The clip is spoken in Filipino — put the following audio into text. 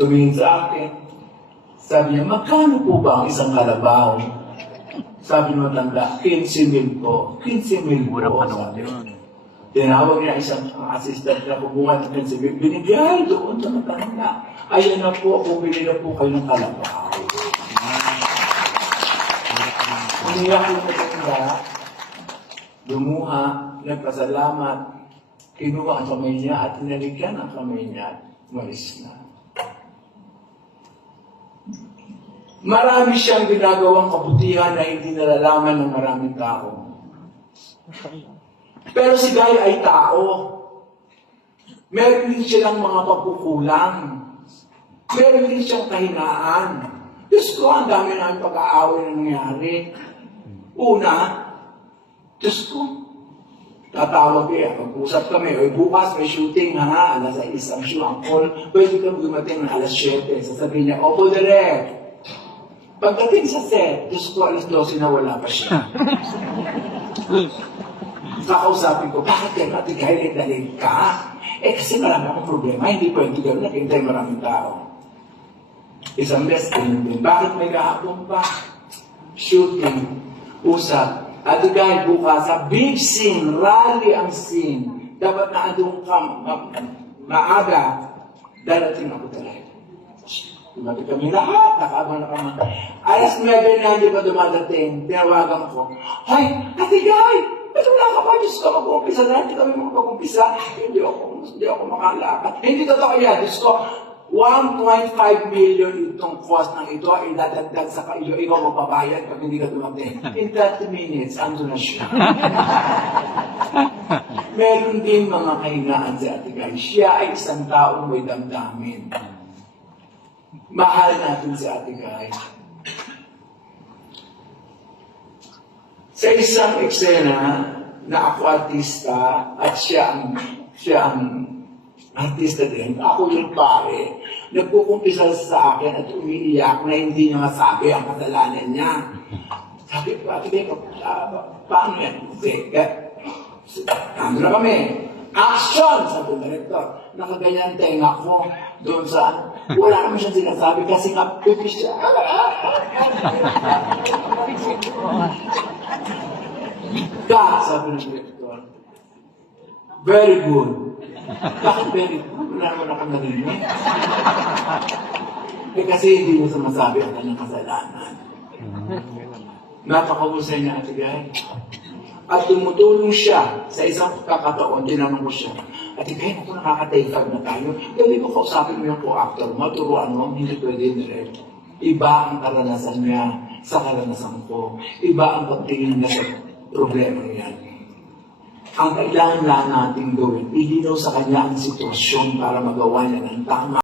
tumingin sa akin. Sabi niya, magkano po ba ang isang kalabaw? Sabi ng matanda, 15,000 po. 15,000 po. Sabi. Tinawag niya isang assistant na kumuha ng 15,000. Binigay doon sa matanda. Ayan na po, bumili na po kayo ng kalabaw. Umiyak yung matanda, lumuha, nagpasalamat, kinuha ang kamay niya at inaligyan ang kamay niya at umalis na. Marami siyang ginagawang kabutihan na hindi nalalaman ng maraming tao. Pero si Guy ay tao. Meron din silang mga pagkukulang. Meron din siyang kahinaan. Diyos ko, ang dami namin pag-aaway na nangyari. Una, Diyos ko, tatawag eh, pag-usap kami, o bukas may shooting ha, alas 6 ang show, ang call, pwede kang dumating na alas 7, sasabihin niya, opo direct. Pagdating sa set, Diyos ko, alas 12 na wala pa siya. Kakausapin ko, bakit yan natin kahit dalig ka? Eh kasi marami akong problema, hindi pwede gano'n, nakintay maraming tao. Isang beses, din. Bakit may kahapon pa? Shooting, usap. At dahil bukas, sa big scene, rally ang scene, dapat na andun ka maaga, darating ako talaga. Tumabi kami lahat, nakaabang na kami. Alas 9 na hindi pa dumadating, tinawagan ko, Hoy, Ate Guy, ba't wala ka pa? Diyos ko, mag-umpisa na, hindi kami mag-umpisa. Hindi ako makalakad. Hindi totoo yan, Diyos ko, 1.5 million itong cost ng ito ay dadagdag sa kailo. Ikaw magbabayad pag hindi ka dumating. In 30 minutes, ando na siya. Meron din mga kahingaan si Ate Guy. Siya ay isang taong may damdamin. Mahal natin si Ate Guy. Sa isang eksena na ako artista at siya ang artista din, ako yung pare, nagkukumpisa sa akin at umiiyak na hindi niya masabi ang kasalanan niya. Sabi ko, Ate Guy, paano yan? Ano na kami? Action! Sabi ng director. Nakaganyan tenga ko doon saan. Wala naman siyang sinasabi kasi kapipis siya. Sabi ng director. Very good. Bakit very good? Wala naman ako narinig. Kasi hindi mo sumasabi ang kanyang kasalanan. Napakahusay niya, Ate Guy. At tumutulong siya sa isang kakataon, tinanong ko siya, Ate Guy, ako nakaka-take five na tayo. Gabi ko kausapin mo yung co-actor mo, turuan mo, hindi pwede direct. Iba ang karanasan niya sa karanasan ko. Iba ang pagtingin niya sa problema niya. Ang kailangan lang natin gawin, ilinaw sa kanya ang sitwasyon para magawa niya ng tama.